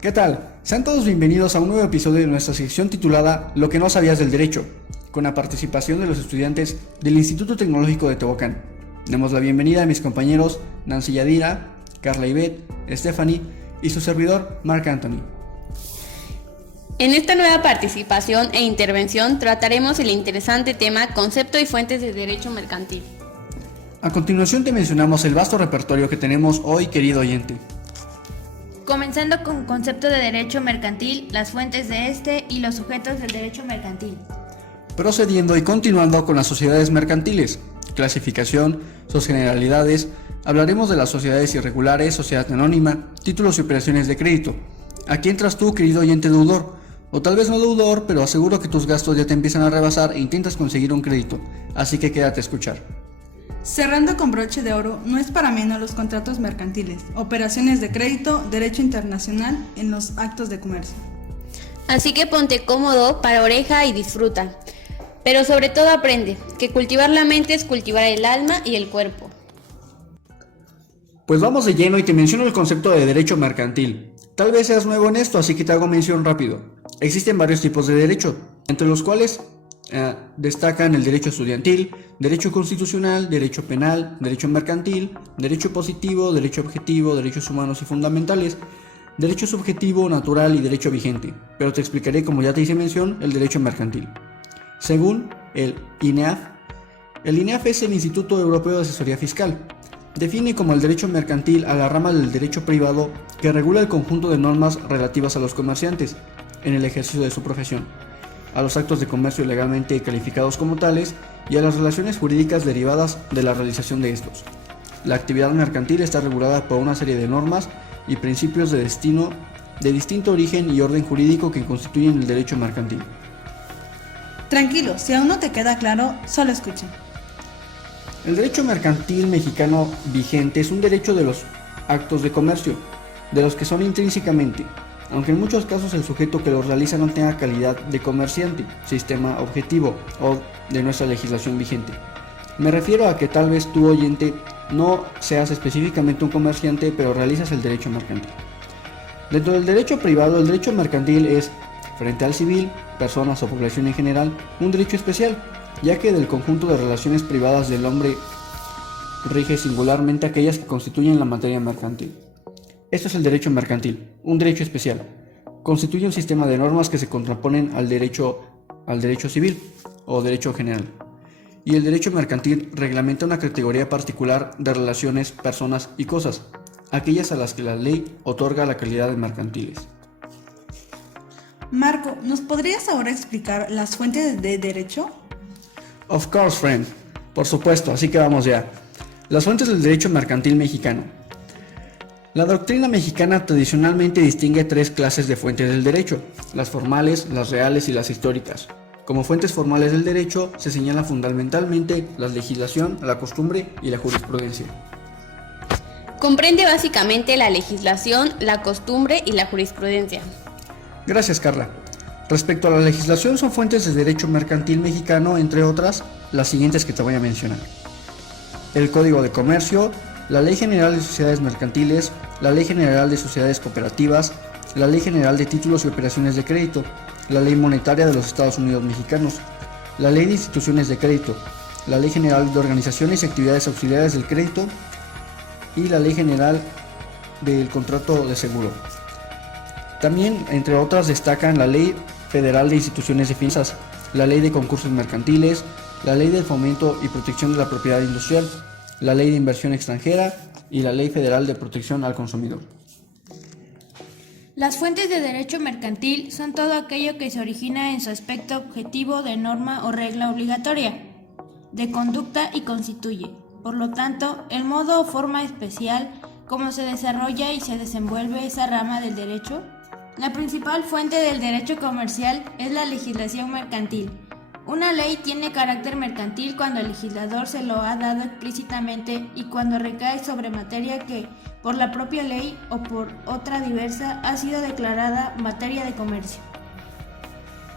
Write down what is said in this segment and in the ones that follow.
¿Qué tal? Sean todos bienvenidos a un nuevo episodio de nuestra sección titulada Lo que no sabías del derecho, con la participación de los estudiantes del Instituto Tecnológico de Tehuacán. Damos la bienvenida a mis compañeros Nancy Yadira, Carla Ivette, Stephanie y su servidor Marc Anthony. En esta nueva participación e intervención trataremos el interesante tema Concepto y fuentes de derecho mercantil. A continuación te mencionamos el vasto repertorio que tenemos hoy, querido oyente. Comenzando con concepto de derecho mercantil, las fuentes de este y los sujetos del derecho mercantil. Procediendo y continuando con las sociedades mercantiles, clasificación, sus generalidades, hablaremos de las sociedades irregulares, sociedad anónima, títulos y operaciones de crédito. Aquí entras tú, querido oyente deudor, o tal vez no deudor, pero aseguro que tus gastos ya te empiezan a rebasar e intentas conseguir un crédito, así que quédate a escuchar. Cerrando con broche de oro, no es para menos los contratos mercantiles, operaciones de crédito, derecho internacional en los actos de comercio. Así que ponte cómodo, para oreja y disfruta. Pero sobre todo aprende, que cultivar la mente es cultivar el alma y el cuerpo. Pues vamos de lleno y te menciono el concepto de derecho mercantil. Tal vez seas nuevo en esto, así que te hago mención rápido. Existen varios tipos de derecho, entre los cuales destacan el derecho estudiantil, derecho constitucional, derecho penal, derecho mercantil, derecho positivo, derecho objetivo, derechos humanos y fundamentales, derecho subjetivo, natural y derecho vigente. Pero te explicaré, como ya te hice mención, el derecho mercantil. Según el INEAF es el Instituto Europeo de Asesoría Fiscal. Define como el derecho mercantil a la rama del derecho privado que regula el conjunto de normas relativas a los comerciantes en el ejercicio de su profesión, a los actos de comercio legalmente calificados como tales y a las relaciones jurídicas derivadas de la realización de estos. La actividad mercantil está regulada por una serie de normas y principios de distinto origen y orden jurídico que constituyen el derecho mercantil. Tranquilo, si aún no te queda claro, solo escuchen. El derecho mercantil mexicano vigente es un derecho de los actos de comercio, de los que son intrínsecamente, aunque en muchos casos el sujeto que los realiza no tenga calidad de comerciante, sistema objetivo o de nuestra legislación vigente. Me refiero a que tal vez tu oyente no seas específicamente un comerciante, pero realizas el derecho mercantil. Dentro del derecho privado, el derecho mercantil es, frente al civil, personas o población en general, un derecho especial, ya que del conjunto de relaciones privadas del hombre rige singularmente aquellas que constituyen la materia mercantil. Esto es el derecho mercantil, un derecho especial. Constituye un sistema de normas que se contraponen al derecho civil o derecho general. Y el derecho mercantil reglamenta una categoría particular de relaciones, personas y cosas, aquellas a las que la ley otorga la calidad de mercantiles. Marco, ¿nos podrías ahora explicar las fuentes de derecho? Of course, friend. Por supuesto, así que vamos ya. Las fuentes del derecho mercantil mexicano. La doctrina mexicana tradicionalmente distingue tres clases de fuentes del derecho: las formales, las reales y las históricas. Como fuentes formales del derecho se señalan fundamentalmente la legislación, la costumbre y la jurisprudencia. Comprende básicamente la legislación, la costumbre y la jurisprudencia. Gracias, Carla. Respecto a la legislación, son fuentes de derecho mercantil mexicano, entre otras, las siguientes que te voy a mencionar: el Código de Comercio, la Ley General de Sociedades Mercantiles, la Ley General de Sociedades Cooperativas, la Ley General de Títulos y Operaciones de Crédito, la Ley Monetaria de los Estados Unidos Mexicanos, la Ley de Instituciones de Crédito, la Ley General de Organizaciones y Actividades Auxiliares del Crédito y la Ley General del Contrato de Seguro. También, entre otras, destacan la Ley Federal de Instituciones de Finanzas, la Ley de Concursos Mercantiles, la Ley del Fomento y Protección de la Propiedad Industrial, la Ley de Inversión Extranjera y la Ley Federal de Protección al Consumidor. Las fuentes de derecho mercantil son todo aquello que se origina en su aspecto objetivo de norma o regla obligatoria, de conducta y constituye, por lo tanto, el modo o forma especial como se desarrolla y se desenvuelve esa rama del derecho. La principal fuente del derecho comercial es la legislación mercantil. Una ley tiene carácter mercantil cuando el legislador se lo ha dado explícitamente y cuando recae sobre materia que, por la propia ley o por otra diversa, ha sido declarada materia de comercio.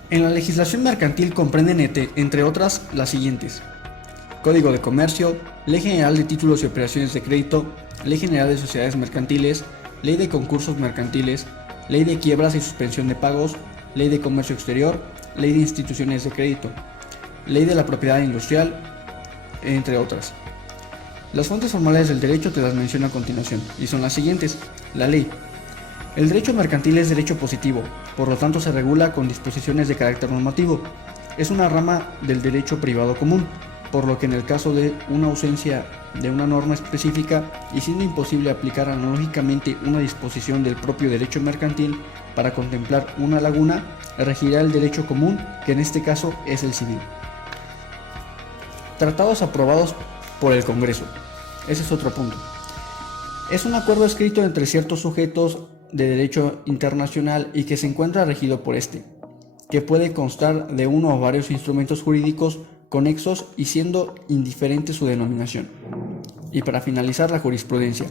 En la legislación mercantil comprenden, entre otras, las siguientes: Código de Comercio, Ley General de Títulos y Operaciones de Crédito, Ley General de Sociedades Mercantiles, Ley de Concursos Mercantiles, Ley de quiebras y suspensión de pagos, Ley de comercio exterior, Ley de instituciones de crédito, Ley de la propiedad industrial, entre otras. Las fuentes formales del derecho te las menciono a continuación, y son las siguientes. La ley. El derecho mercantil es derecho positivo, por lo tanto se regula con disposiciones de carácter normativo. Es una rama del derecho privado común, por lo que en el caso de una ausencia de una norma específica y siendo imposible aplicar analógicamente una disposición del propio derecho mercantil para contemplar una laguna, regirá el derecho común, que en este caso es el civil. Tratados aprobados por el Congreso. Ese es otro punto. Es un acuerdo escrito entre ciertos sujetos de derecho internacional y que se encuentra regido por este, que puede constar de uno o varios instrumentos jurídicos conexos y siendo indiferente su denominación. Y para finalizar, la jurisprudencia,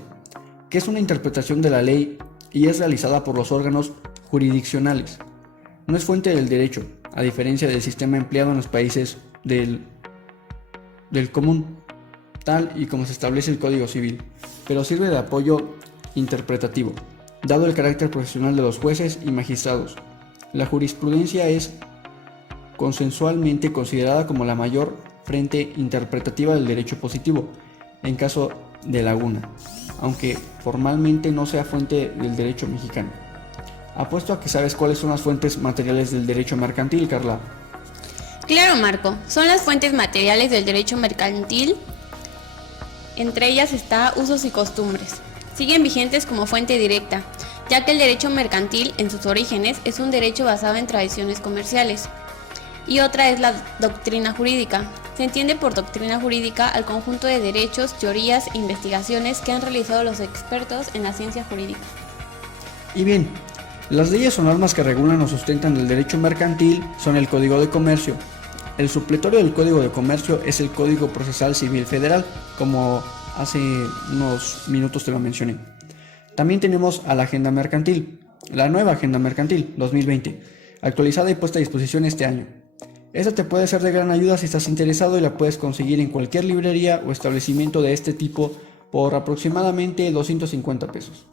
que es una interpretación de la ley y es realizada por los órganos jurisdiccionales. No es fuente del derecho, a diferencia del sistema empleado en los países del común, tal y como se establece el Código Civil, pero sirve de apoyo interpretativo, dado el carácter profesional de los jueces y magistrados. La jurisprudencia es consensualmente considerada como la mayor frente interpretativa del derecho positivo, en caso de laguna, aunque formalmente no sea fuente del derecho mexicano. Apuesto a que sabes cuáles son las fuentes materiales del derecho mercantil, Carla. Claro, Marco, son las fuentes materiales del derecho mercantil. Entre ellas está usos y costumbres. Siguen vigentes como fuente directa, ya que el derecho mercantil en sus orígenes es un derecho basado en tradiciones comerciales. Y otra es la doctrina jurídica. Se entiende por doctrina jurídica al conjunto de derechos, teorías e investigaciones que han realizado los expertos en la ciencia jurídica. Y bien, las leyes o normas que regulan o sustentan el derecho mercantil son el Código de Comercio. El supletorio del Código de Comercio es el Código Procesal Civil Federal, como hace unos minutos te lo mencioné. También tenemos a la Agenda Mercantil, la nueva Agenda Mercantil 2020, actualizada y puesta a disposición este año. Esta te puede ser de gran ayuda si estás interesado y la puedes conseguir en cualquier librería o establecimiento de este tipo por aproximadamente 250 pesos.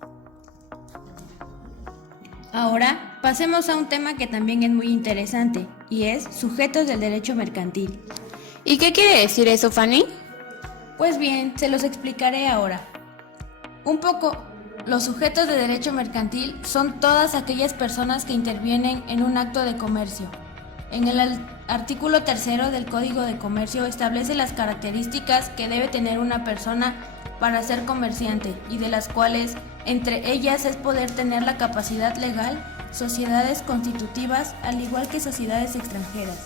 Ahora pasemos a un tema que también es muy interesante y es sujetos del derecho mercantil. ¿Y qué quiere decir eso, Fanny? Pues bien, se los explicaré ahora. Un poco, los sujetos de derecho mercantil son todas aquellas personas que intervienen en un acto de comercio. En el artículo 3 del Código de Comercio establece las características que debe tener una persona para ser comerciante y de las cuales, entre ellas, es poder tener la capacidad legal, sociedades constitutivas, al igual que sociedades extranjeras.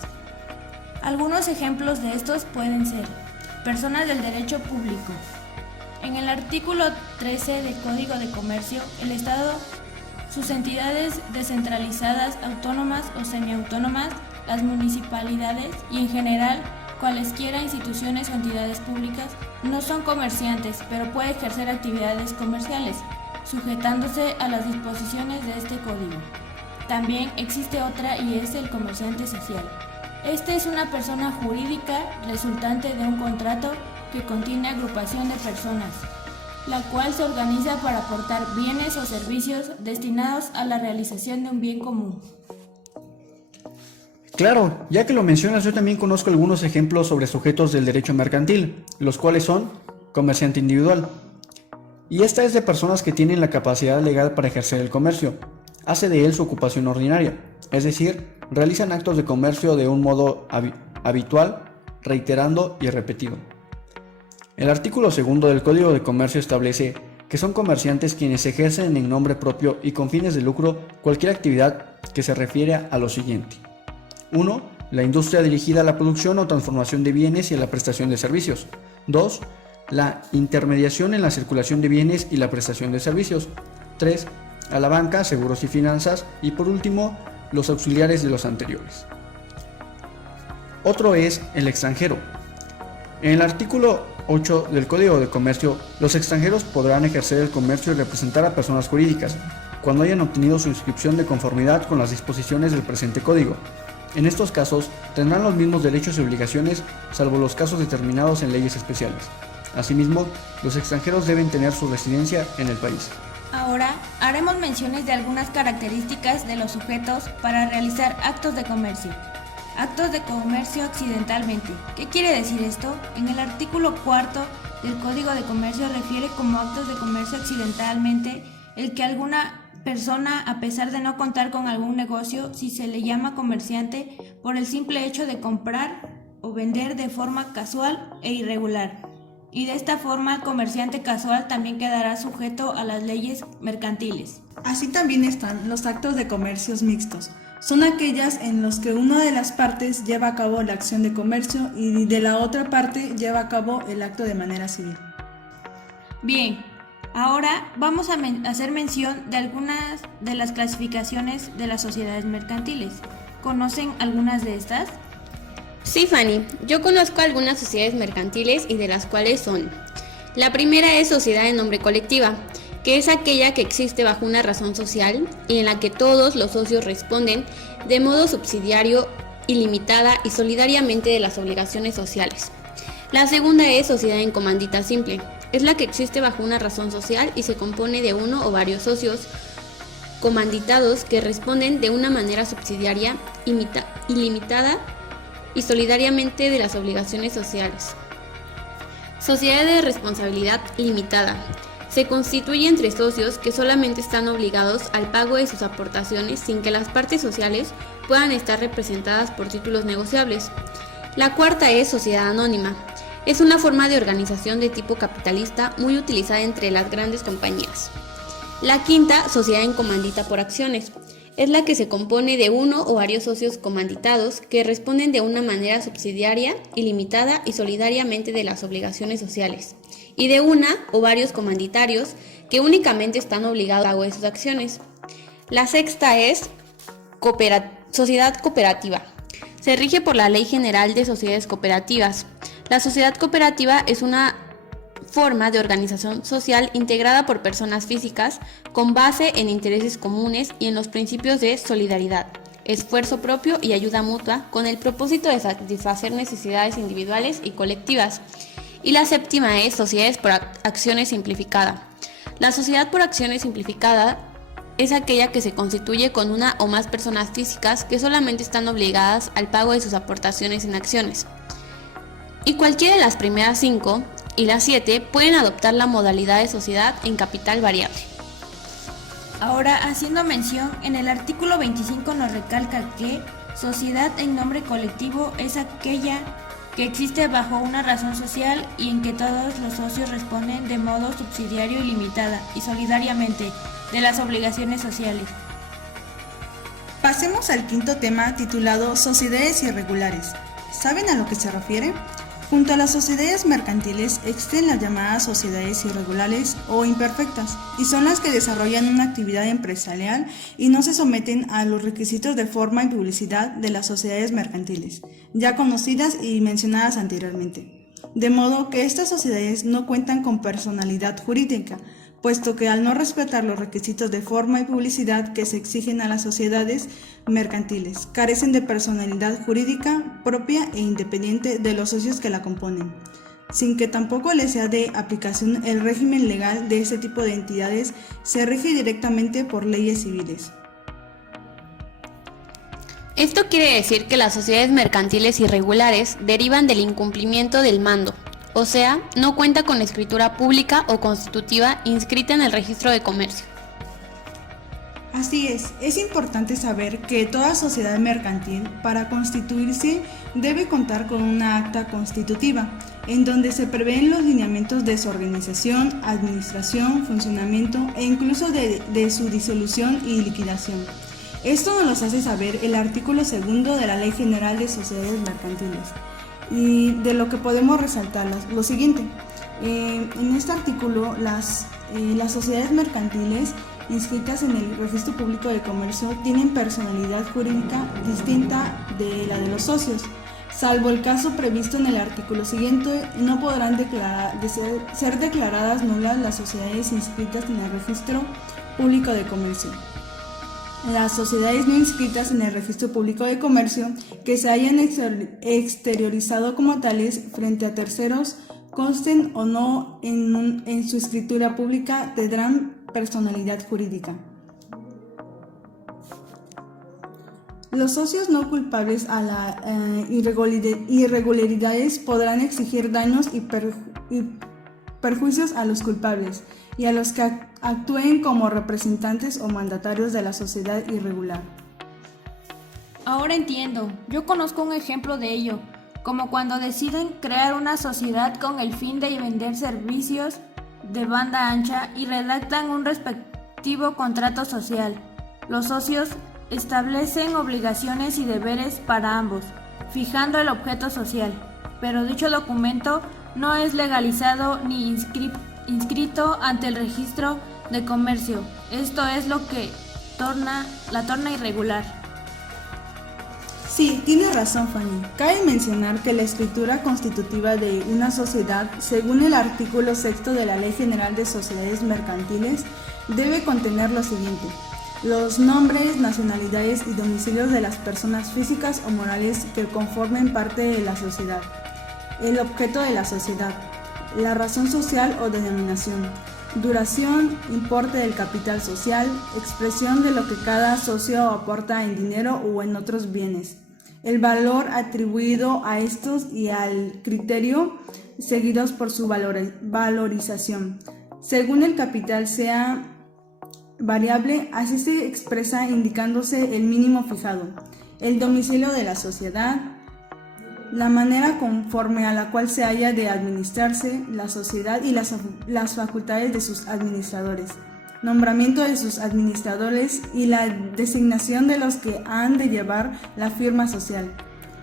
Algunos ejemplos de estos pueden ser personas del derecho público. En el artículo 13 del Código de Comercio, el Estado, sus entidades descentralizadas, autónomas o semiautónomas, las municipalidades y en general cualesquiera instituciones o entidades públicas no son comerciantes, pero puede ejercer actividades comerciales, sujetándose a las disposiciones de este código. También existe otra y es el comerciante social. Este es una persona jurídica resultante de un contrato que contiene agrupación de personas, la cual se organiza para aportar bienes o servicios destinados a la realización de un bien común. Claro, ya que lo mencionas, yo también conozco algunos ejemplos sobre sujetos del derecho mercantil, los cuales son comerciante individual. Y esta es de personas que tienen la capacidad legal para ejercer el comercio. Hace de él su ocupación ordinaria, es decir, realizan actos de comercio de un modo habitual, reiterando y repetido. El artículo 2 del Código de Comercio establece que son comerciantes quienes ejercen en nombre propio y con fines de lucro cualquier actividad que se refiere a lo siguiente. 1. La industria dirigida a la producción o transformación de bienes y a la prestación de servicios. 2. La intermediación en la circulación de bienes y la prestación de servicios. 3. A la banca, seguros y finanzas. Y por último, los auxiliares de los anteriores. Otro es el extranjero. En el artículo 8 del Código de Comercio, los extranjeros podrán ejercer el comercio y representar a personas jurídicas cuando hayan obtenido su inscripción de conformidad con las disposiciones del presente código. En estos casos, tendrán los mismos derechos y obligaciones, salvo los casos determinados en leyes especiales. Asimismo, los extranjeros deben tener su residencia en el país. Ahora haremos haremos menciones de algunas características de los sujetos para realizar actos de comercio. Actos de comercio accidentalmente. ¿Qué quiere decir esto? En el artículo 4 del Código de Comercio refiere como actos de comercio accidentalmente el que alguna persona, a pesar de no contar con algún negocio, si se le llama comerciante por el simple hecho de comprar o vender de forma casual e irregular. Y de esta forma el comerciante casual también quedará sujeto a las leyes mercantiles. Así también están los actos de comercios mixtos. Son aquellas en los que una de las partes lleva a cabo la acción de comercio y de la otra parte lleva a cabo el acto de manera civil. Bien, ahora vamos a hacer mención de algunas de las clasificaciones de las sociedades mercantiles. ¿Conocen algunas de estas? Sí, Fanny, yo conozco algunas sociedades mercantiles y de las cuales son: la primera es sociedad de nombre colectiva, que es aquella que existe bajo una razón social y en la que todos los socios responden de modo subsidiario, ilimitada y solidariamente de las obligaciones sociales. La segunda es sociedad en comandita simple, es la que existe bajo una razón social y se compone de uno o varios socios comanditados que responden de una manera subsidiaria, ilimitada y solidariamente de las obligaciones sociales. Sociedad de responsabilidad limitada. Se constituye entre socios que solamente están obligados al pago de sus aportaciones sin que las partes sociales puedan estar representadas por títulos negociables. La cuarta es sociedad anónima. Es una forma de organización de tipo capitalista muy utilizada entre las grandes compañías. La quinta, sociedad en comandita por acciones. Es la que se compone de uno o varios socios comanditados que responden de una manera subsidiaria, ilimitada y solidariamente de las obligaciones sociales, y de una o varios comanditarios que únicamente están obligados al pago de sus acciones. La sexta es sociedad cooperativa. Se rige por la Ley General de Sociedades Cooperativas. La sociedad cooperativa es una forma de organización social integrada por personas físicas con base en intereses comunes y en los principios de solidaridad, esfuerzo propio y ayuda mutua con el propósito de satisfacer necesidades individuales y colectivas. Y la séptima es sociedades por acciones simplificada. La sociedad por acciones simplificada es aquella que se constituye con una o más personas físicas que solamente están obligadas al pago de sus aportaciones en acciones. Y cualquiera de las primeras 5 y las 7 pueden adoptar la modalidad de sociedad en capital variable. Ahora, haciendo mención, en el artículo 25 nos recalca que sociedad en nombre colectivo es aquella que existe bajo una razón social y en que todos los socios responden de modo subsidiario y limitada y solidariamente de las obligaciones sociales. Pasemos al quinto tema titulado Sociedades irregulares. ¿Saben a lo que se refiere? Junto a las sociedades mercantiles existen las llamadas sociedades irregulares o imperfectas, y son las que desarrollan una actividad empresarial y no se someten a los requisitos de forma y publicidad de las sociedades mercantiles, ya conocidas y mencionadas anteriormente. De modo que estas sociedades no cuentan con personalidad jurídica, puesto que al no respetar los requisitos de forma y publicidad que se exigen a las sociedades mercantiles, carecen de personalidad jurídica propia e independiente de los socios que la componen, sin que tampoco les sea de aplicación el régimen legal de este tipo de entidades. Se rige directamente por leyes civiles. Esto quiere decir que las sociedades mercantiles irregulares derivan del incumplimiento del mando, o sea, no cuenta con escritura pública o constitutiva inscrita en el registro de comercio. Así es importante saber que toda sociedad mercantil, para constituirse, debe contar con una acta constitutiva, en donde se prevén los lineamientos de su organización, administración, funcionamiento e incluso de su disolución y liquidación. Esto nos lo hace saber el artículo 2 de la Ley General de Sociedades Mercantiles. Y de lo que podemos resaltar lo siguiente: en este artículo las sociedades mercantiles inscritas en el Registro Público de Comercio tienen personalidad jurídica distinta de la de los socios, salvo el caso previsto en el artículo siguiente. No podrán ser declaradas nulas las sociedades inscritas en el Registro Público de Comercio. Las sociedades no inscritas en el Registro Público de Comercio que se hayan exteriorizado como tales frente a terceros, consten o no en su escritura pública, tendrán personalidad jurídica. Los socios no culpables a las irregularidades podrán exigir daños y perjuicios a los culpables y a los que actúen como representantes o mandatarios de la sociedad irregular. Ahora entiendo, yo conozco un ejemplo de ello, como cuando deciden crear una sociedad con el fin de vender servicios de banda ancha y redactan un respectivo contrato social. Los socios establecen obligaciones y deberes para ambos, fijando el objeto social, pero dicho documento no es legalizado ni inscrito ante el registro de comercio. Esto es lo que la torna irregular. Sí, tiene razón Fanny. Cabe mencionar que la escritura constitutiva de una sociedad, según el artículo 6 de la Ley General de Sociedades Mercantiles, debe contener lo siguiente: los nombres, nacionalidades y domicilios de las personas físicas o morales que conformen parte de la sociedad, el objeto de la sociedad, la razón social o denominación, duración, importe del capital social, expresión de lo que cada socio aporta en dinero o en otros bienes, el valor atribuido a estos y al criterio seguidos por su valorización. Según el capital sea variable, así se expresa indicándose el mínimo fijado, el domicilio de la sociedad, la manera conforme a la cual se haya de administrarse la sociedad y las facultades de sus administradores, nombramiento de sus administradores y la designación de los que han de llevar la firma social,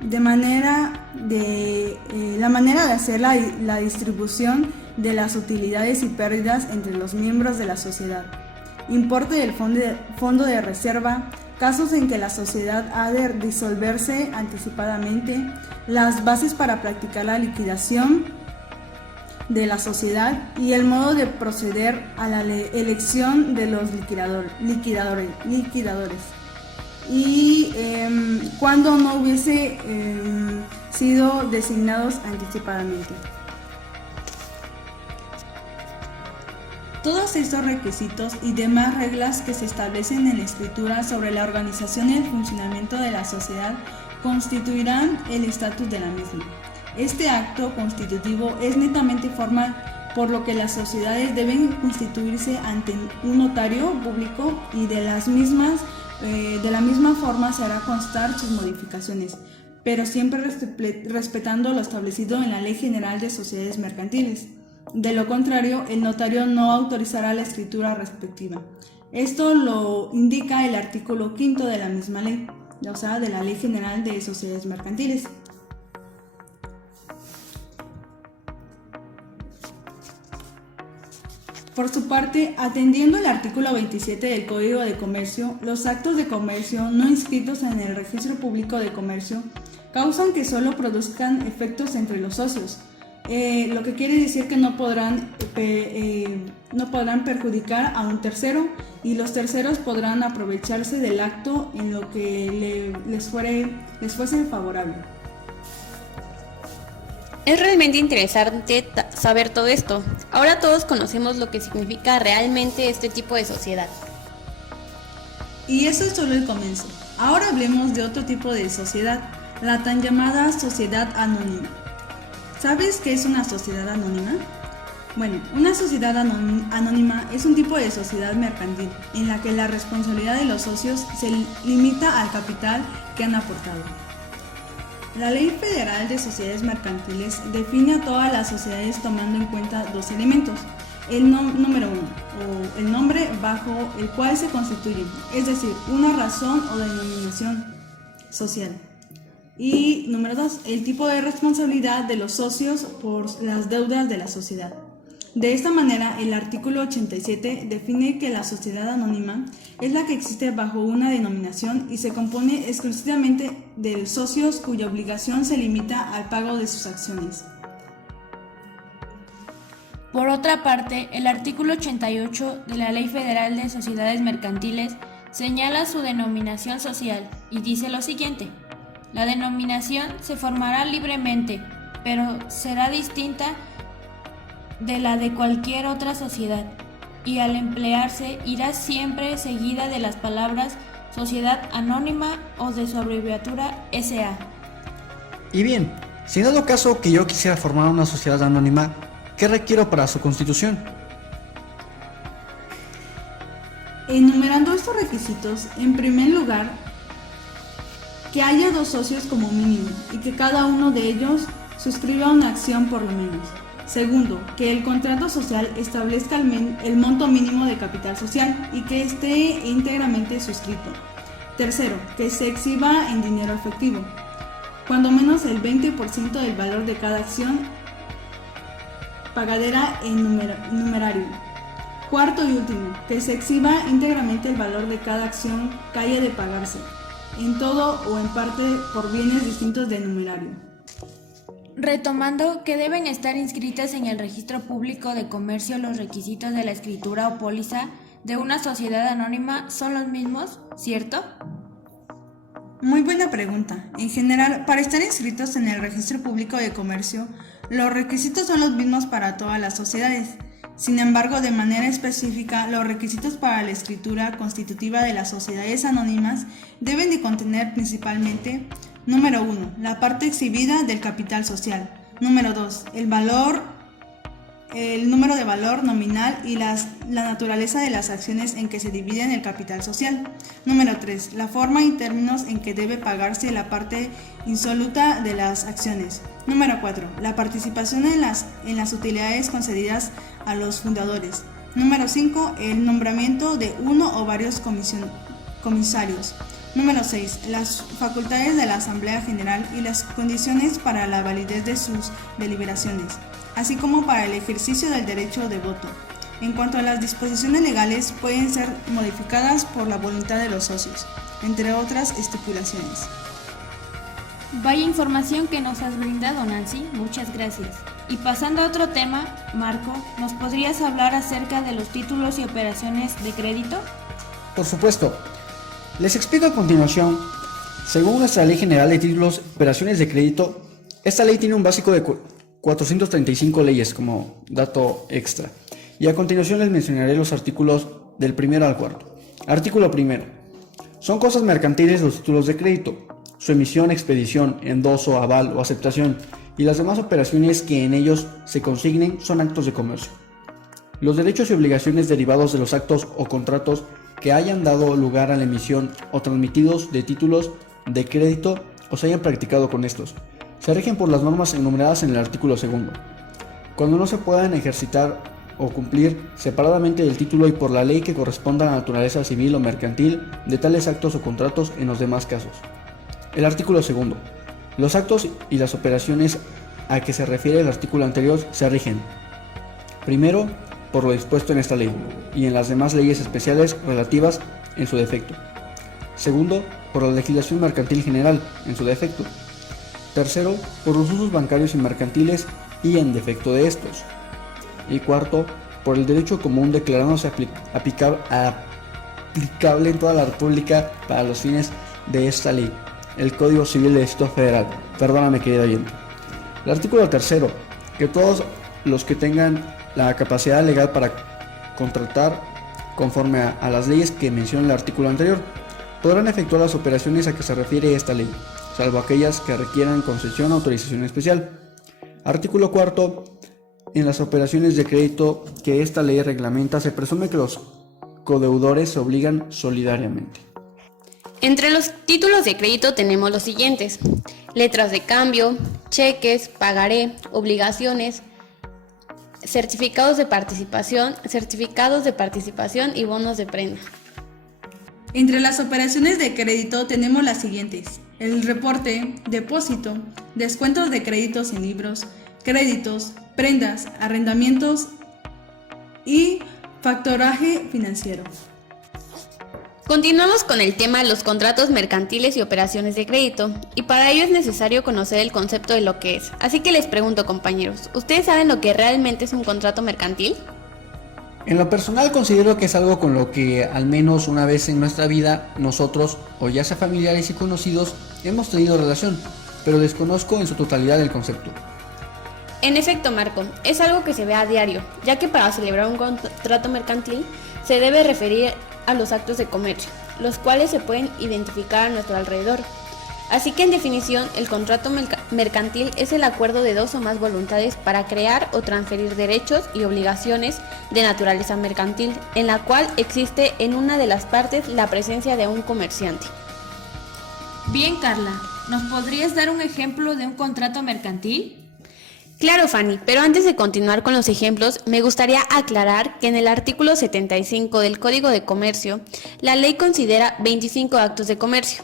la manera de hacer la distribución de las utilidades y pérdidas entre los miembros de la sociedad, importe del fondo de reserva, casos en que la sociedad ha de disolverse anticipadamente, las bases para practicar la liquidación de la sociedad y el modo de proceder a la elección de los liquidadores y cuando no hubiese sido designados anticipadamente. Todos estos requisitos y demás reglas que se establecen en la escritura sobre la organización y el funcionamiento de la sociedad constituirán el estatus de la misma. Este acto constitutivo es netamente formal, por lo que las sociedades deben constituirse ante un notario público y de la misma forma se hará constar sus modificaciones, pero siempre respetando lo establecido en la Ley General de Sociedades Mercantiles. De lo contrario, el notario no autorizará la escritura respectiva. Esto lo indica el artículo 5 de la misma ley, o sea, de la Ley General de Sociedades Mercantiles. Por su parte, atendiendo el artículo 27 del Código de Comercio, los actos de comercio no inscritos en el Registro Público de Comercio causan que solo produzcan efectos entre los socios, lo que quiere decir que no podrán perjudicar a un tercero y los terceros podrán aprovecharse del acto en lo que les fuese favorable. Es realmente interesante saber todo esto. Ahora todos conocemos lo que significa realmente este tipo de sociedad. Y eso es solo el comienzo. Ahora hablemos de otro tipo de sociedad, la tan llamada sociedad anónima. ¿Sabes qué es una sociedad anónima? Bueno, una sociedad anónima es un tipo de sociedad mercantil en la que la responsabilidad de los socios se limita al capital que han aportado. La Ley Federal de Sociedades Mercantiles define a todas las sociedades tomando en cuenta dos elementos: el número uno, o el nombre bajo el cual se constituyen, es decir, una razón o denominación social. Y número 2, el tipo de responsabilidad de los socios por las deudas de la sociedad. De esta manera, el artículo 87 define que la sociedad anónima es la que existe bajo una denominación y se compone exclusivamente de socios cuya obligación se limita al pago de sus acciones. Por otra parte, el artículo 88 de la Ley Federal de Sociedades Mercantiles señala su denominación social y dice lo siguiente: la denominación se formará libremente, pero será distinta de la de cualquier otra sociedad, y al emplearse irá siempre seguida de las palabras sociedad anónima o de su abreviatura SA. Y bien, si dado caso que yo quisiera formar una sociedad anónima, ¿qué requiero para su constitución? Enumerando estos requisitos, en primer lugar, que haya 2 socios como mínimo y que cada uno de ellos suscriba una acción por lo menos. Segundo, que el contrato social establezca el monto mínimo de capital social y que esté íntegramente suscrito. Tercero, que se exhiba en dinero efectivo, cuando menos el 20% del valor de cada acción pagadera en numerario. Cuarto y último, que se exhiba íntegramente el valor de cada acción que haya de pagarse, en todo o en parte por bienes distintos de numerario. Retomando que deben estar inscritas en el registro público de comercio, los requisitos de la escritura o póliza de una sociedad anónima son los mismos, ¿cierto? Muy buena pregunta. En general, para estar inscritos en el registro público de comercio, los requisitos son los mismos para todas las sociedades. Sin embargo, de manera específica, los requisitos para la escritura constitutiva de las sociedades anónimas deben de contener principalmente: número 1, la parte exhibida del capital social. Número 2, el número de valor nominal y la naturaleza de las acciones en que se divide el capital social. Número 3, la forma y términos en que debe pagarse la parte insoluta de las acciones. Número 4, la participación en las utilidades concedidas a los fundadores. Número 5, el nombramiento de uno o varios comisarios. Número 6. Las facultades de la Asamblea General y las condiciones para la validez de sus deliberaciones, así como para el ejercicio del derecho de voto. En cuanto a las disposiciones legales, pueden ser modificadas por la voluntad de los socios, entre otras estipulaciones. Vaya información que nos has brindado, Nancy, muchas gracias. Y pasando a otro tema, Marco, ¿nos podrías hablar acerca de los títulos y operaciones de crédito? Por supuesto. Les explico a continuación. Según nuestra Ley General de Títulos y Operaciones de Crédito, esta ley tiene un básico de 435 leyes como dato extra. Y a continuación les mencionaré los artículos del 1 al 4. Artículo 1. Son cosas mercantiles los títulos de crédito, su emisión, expedición, endoso, aval o aceptación y las demás operaciones que en ellos se consignen son actos de comercio. Los derechos y obligaciones derivados de los actos o contratos que hayan dado lugar a la emisión o transmitidos de títulos de crédito o se hayan practicado con estos, se rigen por las normas enumeradas en el artículo 2. Cuando no se puedan ejercitar o cumplir separadamente del título y por la ley que corresponda a la naturaleza civil o mercantil de tales actos o contratos en los demás casos. El artículo 2. Los actos y las operaciones a que se refiere el artículo anterior se rigen, primero, por lo dispuesto en esta ley y en las demás leyes especiales relativas en su defecto. Segundo, por la legislación mercantil general en su defecto. Tercero, por los usos bancarios y mercantiles y en defecto de estos. Y cuarto, por el derecho común declarándose aplicable en toda la República para los fines de esta ley, el Código Civil del Distrito Federal. Perdóname, querido oyente. El artículo 3, que todos los que tengan la capacidad legal para contratar conforme a las leyes que menciona el artículo anterior podrán efectuar las operaciones a que se refiere esta ley, salvo aquellas que requieran concesión o autorización especial. Artículo 4. En las operaciones de crédito que esta ley reglamenta se presume que los codeudores se obligan solidariamente. Entre los títulos de crédito tenemos los siguientes: letras de cambio, cheques, pagaré, obligaciones, certificados de participación y bonos de prenda. Entre las operaciones de crédito tenemos las siguientes: el reporte, depósito, descuentos de créditos en libros, créditos, prendas, arrendamientos y factoraje financiero. Continuamos con el tema de los contratos mercantiles y operaciones de crédito, y para ello es necesario conocer el concepto de lo que es. Así que les pregunto, compañeros, ¿ustedes saben lo que realmente es un contrato mercantil? En lo personal considero que es algo con lo que al menos una vez en nuestra vida nosotros, o ya sea familiares y conocidos, hemos tenido relación, pero desconozco en su totalidad el concepto. En efecto, Marco, es algo que se ve a diario, ya que para celebrar un contrato mercantil se debe referir a los actos de comercio, los cuales se pueden identificar a nuestro alrededor. Así que en definición, el contrato mercantil es el acuerdo de dos o más voluntades para crear o transferir derechos y obligaciones de naturaleza mercantil, en la cual existe en una de las partes la presencia de un comerciante. Bien, Carla, ¿nos podrías dar un ejemplo de un contrato mercantil? Claro, Fanny, pero antes de continuar con los ejemplos, me gustaría aclarar que en el artículo 75 del Código de Comercio, la ley considera 25 actos de comercio.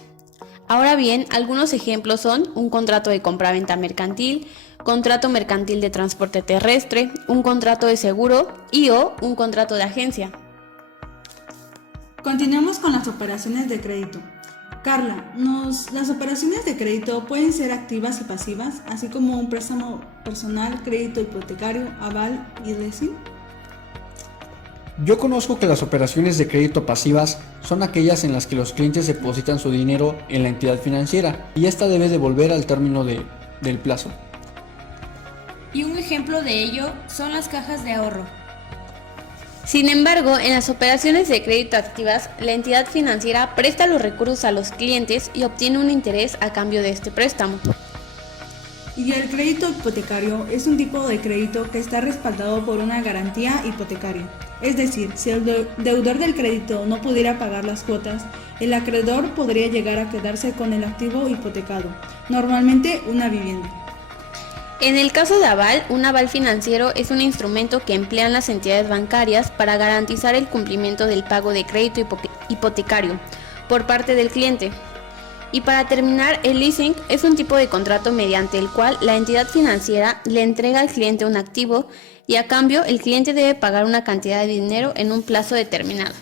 Ahora bien, algunos ejemplos son un contrato de compraventa mercantil, contrato mercantil de transporte terrestre, un contrato de seguro o un contrato de agencia. Continuamos con las operaciones de crédito. Carla, las operaciones de crédito pueden ser activas y pasivas, así como un préstamo personal, crédito hipotecario, aval y leasing. Yo conozco que las operaciones de crédito pasivas son aquellas en las que los clientes depositan su dinero en la entidad financiera y ésta debe devolver al término del plazo. Y un ejemplo de ello son las cajas de ahorro. Sin embargo, en las operaciones de crédito activas, la entidad financiera presta los recursos a los clientes y obtiene un interés a cambio de este préstamo. Y el crédito hipotecario es un tipo de crédito que está respaldado por una garantía hipotecaria. Es decir, si el deudor del crédito no pudiera pagar las cuotas, el acreedor podría llegar a quedarse con el activo hipotecado, normalmente una vivienda. En el caso de aval, un aval financiero es un instrumento que emplean las entidades bancarias para garantizar el cumplimiento del pago de crédito hipotecario por parte del cliente. Y para terminar, el leasing es un tipo de contrato mediante el cual la entidad financiera le entrega al cliente un activo y a cambio el cliente debe pagar una cantidad de dinero en un plazo determinado.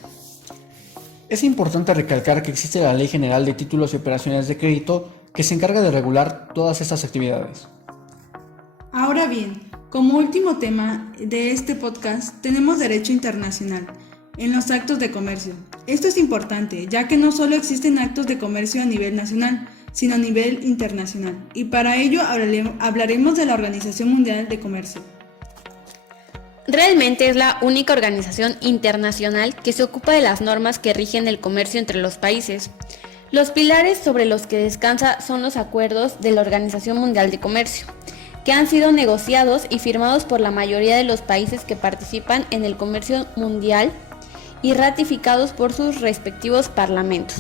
Es importante recalcar que existe la Ley General de Títulos y Operaciones de Crédito que se encarga de regular todas estas actividades. Ahora bien, como último tema de este podcast, tenemos derecho internacional en los actos de comercio. Esto es importante, ya que no solo existen actos de comercio a nivel nacional, sino a nivel internacional, y para ello hablaremos de la Organización Mundial de Comercio. Realmente es la única organización internacional que se ocupa de las normas que rigen el comercio entre los países. Los pilares sobre los que descansa son los acuerdos de la Organización Mundial de Comercio, que han sido negociados y firmados por la mayoría de los países que participan en el comercio mundial y ratificados por sus respectivos parlamentos.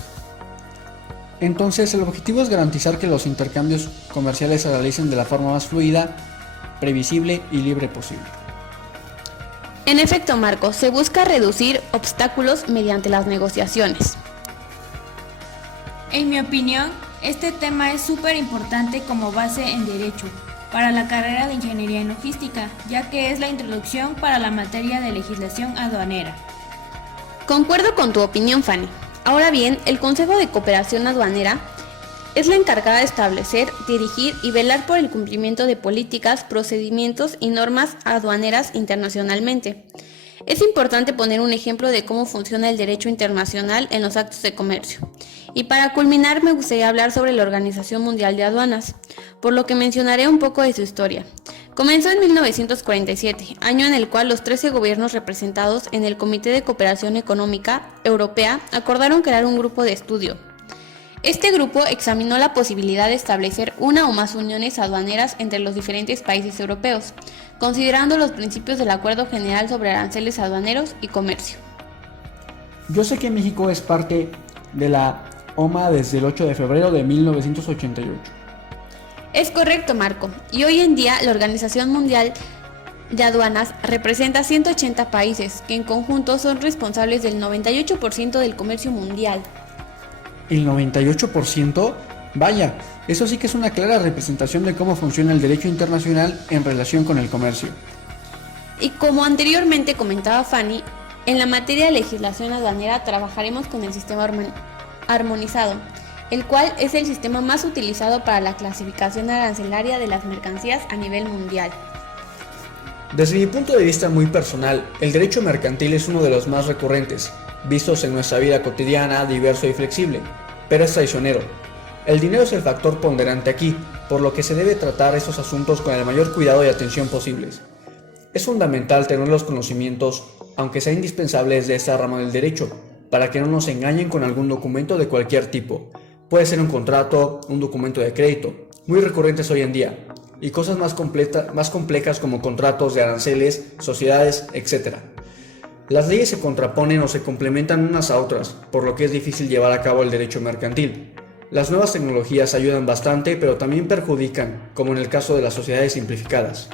Entonces, el objetivo es garantizar que los intercambios comerciales se realicen de la forma más fluida, previsible y libre posible. En efecto, Marco, se busca reducir obstáculos mediante las negociaciones. En mi opinión, este tema es súper importante como base en Derecho para la carrera de Ingeniería en Logística, ya que es la introducción para la materia de legislación aduanera. Concuerdo con tu opinión, Fanny. Ahora bien, el Consejo de Cooperación Aduanera es la encargada de establecer, dirigir y velar por el cumplimiento de políticas, procedimientos y normas aduaneras internacionalmente. Es importante poner un ejemplo de cómo funciona el derecho internacional en los actos de comercio. Y para culminar, me gustaría hablar sobre la Organización Mundial de Aduanas, por lo que mencionaré un poco de su historia. Comenzó en 1947, año en el cual los 13 gobiernos representados en el Comité de Cooperación Económica Europea acordaron crear un grupo de estudio. Este grupo examinó la posibilidad de establecer una o más uniones aduaneras entre los diferentes países europeos, considerando los principios del Acuerdo General sobre Aranceles Aduaneros y Comercio. Yo sé que México es parte de la OMA desde el 8 de febrero de 1988. Es correcto, Marco, y hoy en día la Organización Mundial de Aduanas representa 180 países que en conjunto son responsables del 98% del comercio mundial. ¿El 98%? Vaya, eso sí que es una clara representación de cómo funciona el derecho internacional en relación con el comercio. Y como anteriormente comentaba Fanny, en la materia de legislación aduanera trabajaremos con el sistema armonizado, el cual es el sistema más utilizado para la clasificación arancelaria de las mercancías a nivel mundial. Desde mi punto de vista muy personal, el derecho mercantil es uno de los más recurrentes, vistos en nuestra vida cotidiana, diverso y flexible, pero es traicionero. El dinero es el factor ponderante aquí, por lo que se debe tratar estos asuntos con el mayor cuidado y atención posibles. Es fundamental tener los conocimientos, aunque sea indispensables, de esta rama del derecho, para que no nos engañen con algún documento de cualquier tipo. Puede ser un contrato, un documento de crédito, muy recurrentes hoy en día, y cosas más complejas como contratos de aranceles, sociedades, etc. Las leyes se contraponen o se complementan unas a otras, por lo que es difícil llevar a cabo el derecho mercantil. Las nuevas tecnologías ayudan bastante, pero también perjudican, como en el caso de las sociedades simplificadas.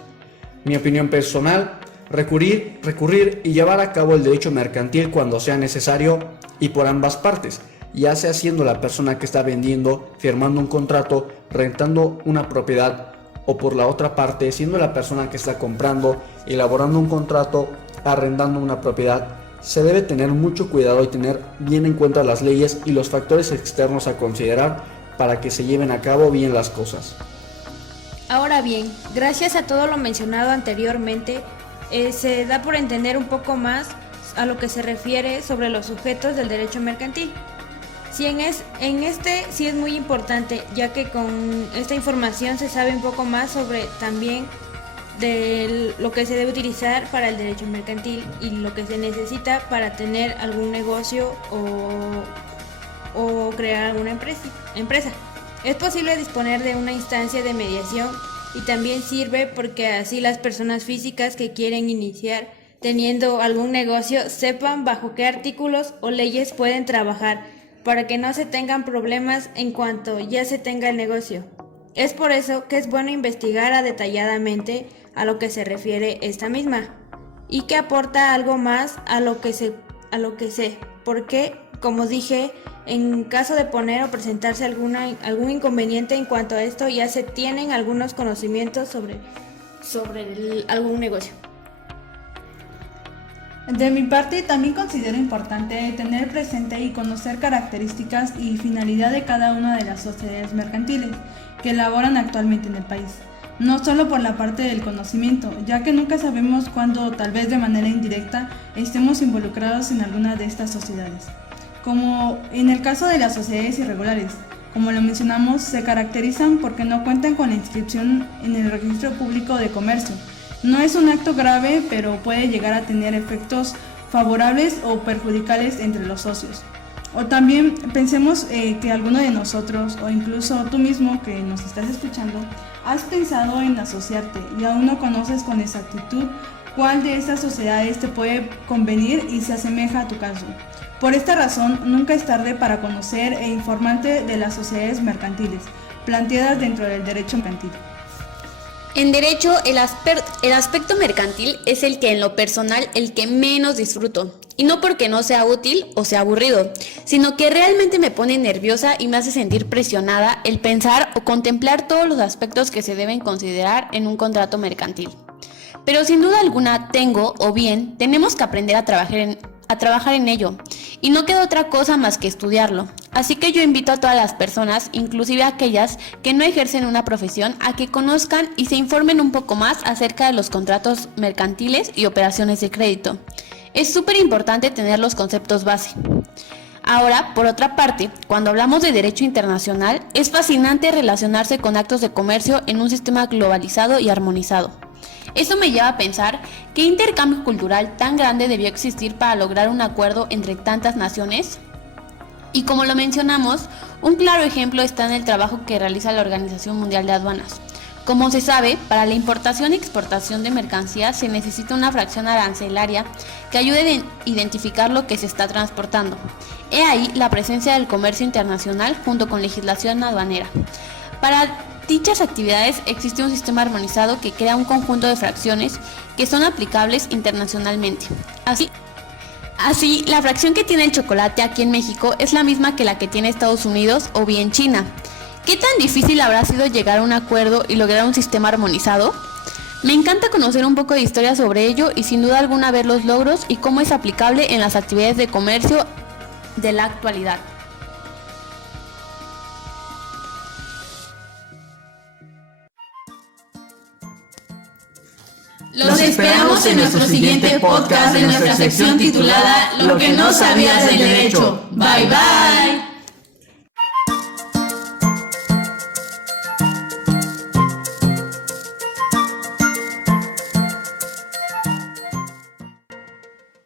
Mi opinión personal: recurrir y llevar a cabo el derecho mercantil cuando sea necesario y por ambas partes, ya sea siendo la persona que está vendiendo, firmando un contrato, rentando una propiedad, o por la otra parte, siendo la persona que está comprando, elaborando un contrato, arrendando una propiedad. Se debe tener mucho cuidado y tener bien en cuenta las leyes y los factores externos a considerar para que se lleven a cabo bien las cosas. Ahora bien, gracias a todo lo mencionado anteriormente, se da por entender un poco más a lo que se refiere sobre los sujetos del derecho mercantil. Sí es muy importante, ya que con esta información se sabe un poco más sobre también de lo que se debe utilizar para el derecho mercantil y lo que se necesita para tener algún negocio o crear alguna empresa. Es posible disponer de una instancia de mediación y también sirve porque así las personas físicas que quieren iniciar teniendo algún negocio sepan bajo qué artículos o leyes pueden trabajar para que no se tengan problemas en cuanto ya se tenga el negocio. Es por eso que es bueno investigar detalladamente a lo que se refiere esta misma y que aporta algo más a lo que sé, porque, como dije, en caso de poner o presentarse algún inconveniente en cuanto a esto, ya se tienen algunos conocimientos sobre algún negocio. De mi parte, también considero importante tener presente y conocer características y finalidad de cada una de las sociedades mercantiles que elaboran actualmente en el país. No solo por la parte del conocimiento, ya que nunca sabemos cuándo, tal vez de manera indirecta, estemos involucrados en alguna de estas sociedades. Como en el caso de las sociedades irregulares, como lo mencionamos, se caracterizan porque no cuentan con la inscripción en el Registro Público de Comercio. No es un acto grave, pero puede llegar a tener efectos favorables o perjudiciales entre los socios. O también pensemos que alguno de nosotros, o incluso tú mismo que nos estás escuchando, has pensado en asociarte y aún no conoces con exactitud cuál de estas sociedades te puede convenir y se asemeja a tu caso. Por esta razón, nunca es tarde para conocer e informarte de las sociedades mercantiles planteadas dentro del derecho mercantil. En derecho, el aspecto mercantil es el que en lo personal el que menos disfruto, y no porque no sea útil o sea aburrido, sino que realmente me pone nerviosa y me hace sentir presionada el pensar o contemplar todos los aspectos que se deben considerar en un contrato mercantil. Pero sin duda alguna tenemos que aprender a trabajar en ello, y no queda otra cosa más que estudiarlo. Así que yo invito a todas las personas, inclusive a aquellas que no ejercen una profesión, a que conozcan y se informen un poco más acerca de los contratos mercantiles y operaciones de crédito. Es súper importante tener los conceptos base. Ahora, por otra parte, cuando hablamos de derecho internacional, es fascinante relacionarse con actos de comercio en un sistema globalizado y armonizado. Esto me lleva a pensar qué intercambio cultural tan grande debió existir para lograr un acuerdo entre tantas naciones. Y como lo mencionamos, un claro ejemplo está en el trabajo que realiza la Organización Mundial de Aduanas. Como se sabe, para la importación y exportación de mercancías se necesita una fracción arancelaria que ayude a identificar lo que se está transportando. He ahí la presencia del comercio internacional junto con legislación aduanera. Para dichas actividades existe un sistema armonizado que crea un conjunto de fracciones que son aplicables internacionalmente. Así, la fracción que tiene el chocolate aquí en México es la misma que la que tiene Estados Unidos o bien China. ¿Qué tan difícil habrá sido llegar a un acuerdo y lograr un sistema armonizado? Me encanta conocer un poco de historia sobre ello y sin duda alguna ver los logros y cómo es aplicable en las actividades de comercio de la actualidad. Los esperamos en nuestro siguiente podcast de nuestra sección titulada Lo que no sabías del derecho. Bye bye.